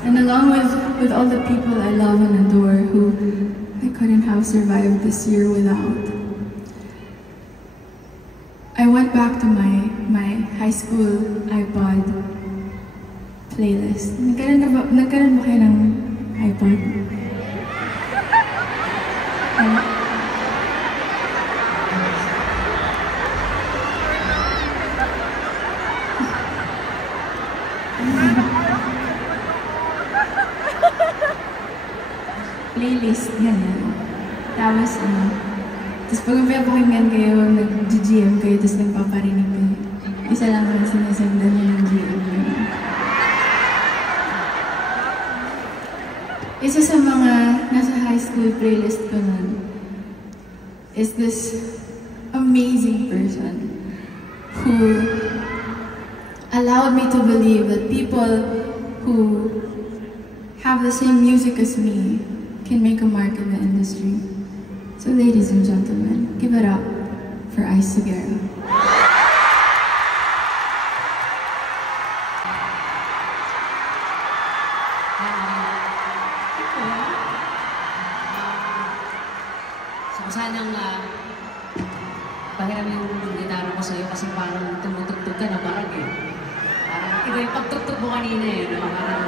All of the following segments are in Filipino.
And along with all the people I love and adore who I couldn't have survived this year without, I went back to my high school iPod playlist. Nagkaroon ba kayo ng iPod? Playlist, ganyan. Tapos pag pinapakinggan kayo, nag-GM kayo, tapos nagpaparinig kayo. Isa lang naman sinasendan niyo ng GM kayo. Isa sa mga nasa high school playlist ko nun is this amazing person who allowed me to believe that people who have the same music as me can make a mark in the industry. So ladies and gentlemen, give it up for Ice Sigera. So sanang pahiram yung gitara ko sa'yo kasi parang tumutugtog ka na parang parang iba yung pagtugtog mo kanina no? Parang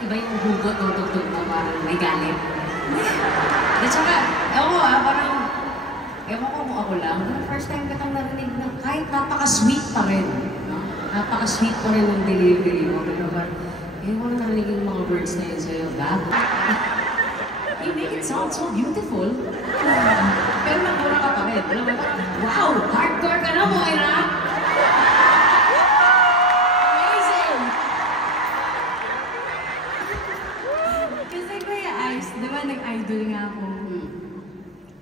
iba yung hugot o tugtog mo, parang may galit. At saka, parang, ewan ko kung ako lang, first time ka itong narinig na kahit napaka-sweet pa rin. No? Napaka-sweet pa rin ng delivery mo. Pero parang, wala narinig yung mga words na yun sa'yo. You make it sound so beautiful. Pero nagmura ka pa rin. Alam mo, wow! Hardcore ka na, Moira! Diba, nag-idol nga ako.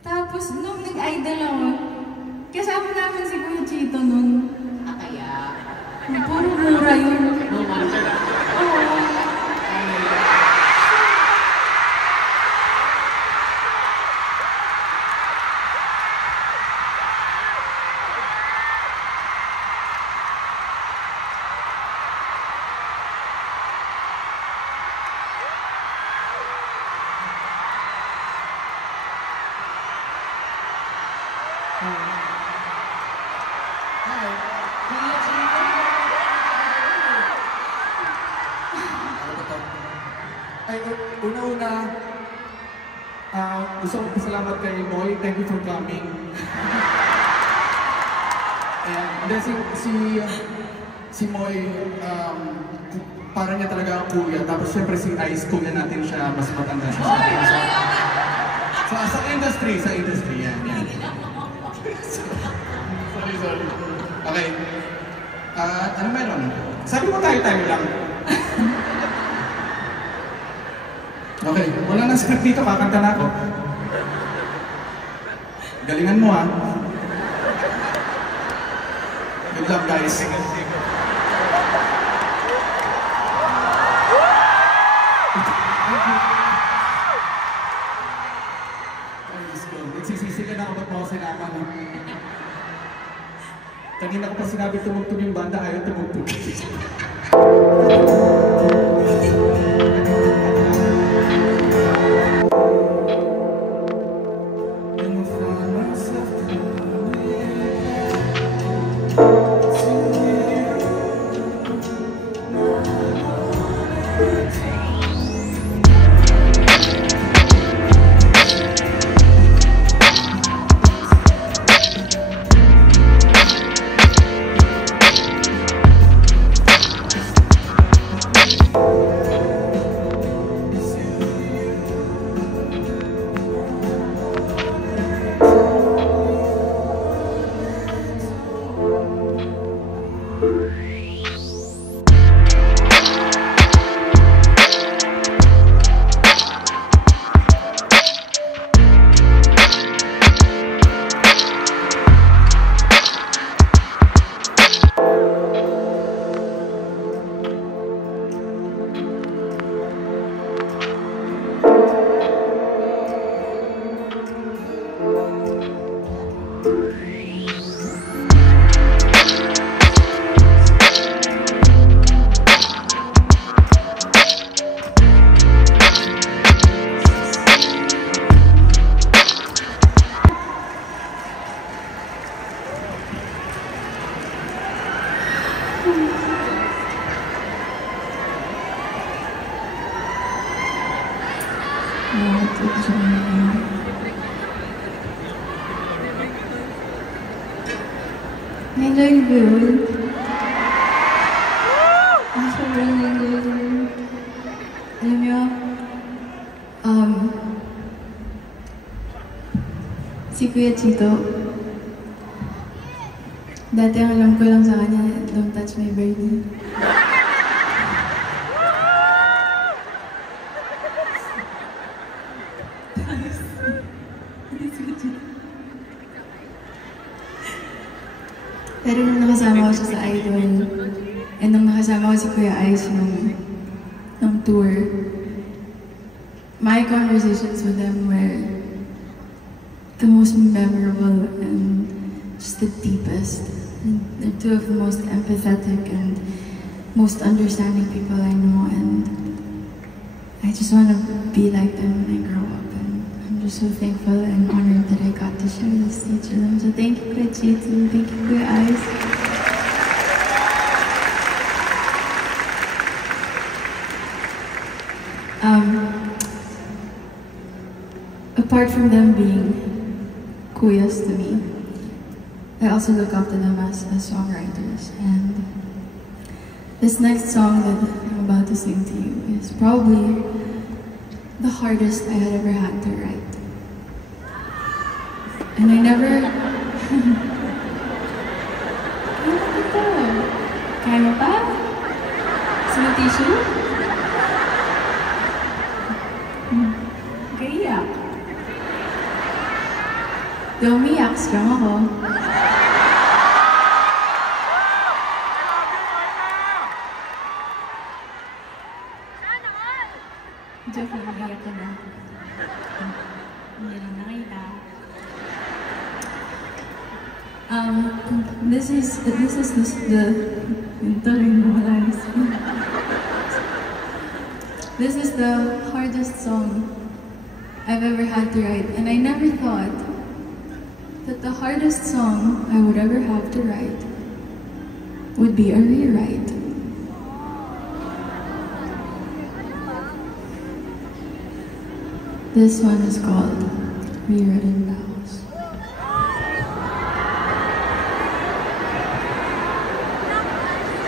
Tapos, nung nag-idol ako, kasama namin si Kuya Chito nun. Kaya? Puro mura yun. No wonder. Oo. Ay, una-una, gusto kong pasalamat kay Moy. Thank you for coming. And then si Moy, parang niya talaga ang kuya. Tapos syempre si Ice, kuya natin siya, mas matanda siya. Sa industry, yan. Sorry. Okay. Ano meron? Sabi mo tayo lang. Okay, wala nang script dito, kakanta na ako. Galingan mo, ha? Good luck, guys. Nagsisisi ka na ako, ba't mo ako sinama, no? Kanina ko pa sinabi tumugtog yung banda, ayaw tumugtog. Na-enjoy ko yun. Sobrang na-enjoy ko yun. Alam niyo, si Kuya Chito, dati ang alam ko lang sa kanya, don't touch my birdie. Pero nung nakasama ko siya sa Idol, and nung nakasama ko si Kuya Ice nung tour, my conversations with them were the most memorable and just the deepest. And they're two of the most empathetic and most understanding people I know, and I just want to be like them when I grow up. And I'm just so thankful and honored that I got to share this stage with them. So thank you, Kuya Chito, thank you, Kuya Ice. Apart from them being kuyas to me, I also look up to them as songwriters. And this next song that I'm about to sing to you is probably the hardest I had ever had to write. And I never... Kaya mo pa? Sino tissue? Kaya. Di umiyak, strong ako. Joke lang, umiyak ka na. Hindi lang nakita. This is the hardest song I've ever had to write, and I never thought that the hardest song I would ever have to write would be a rewrite. This one is called Rewritten Now.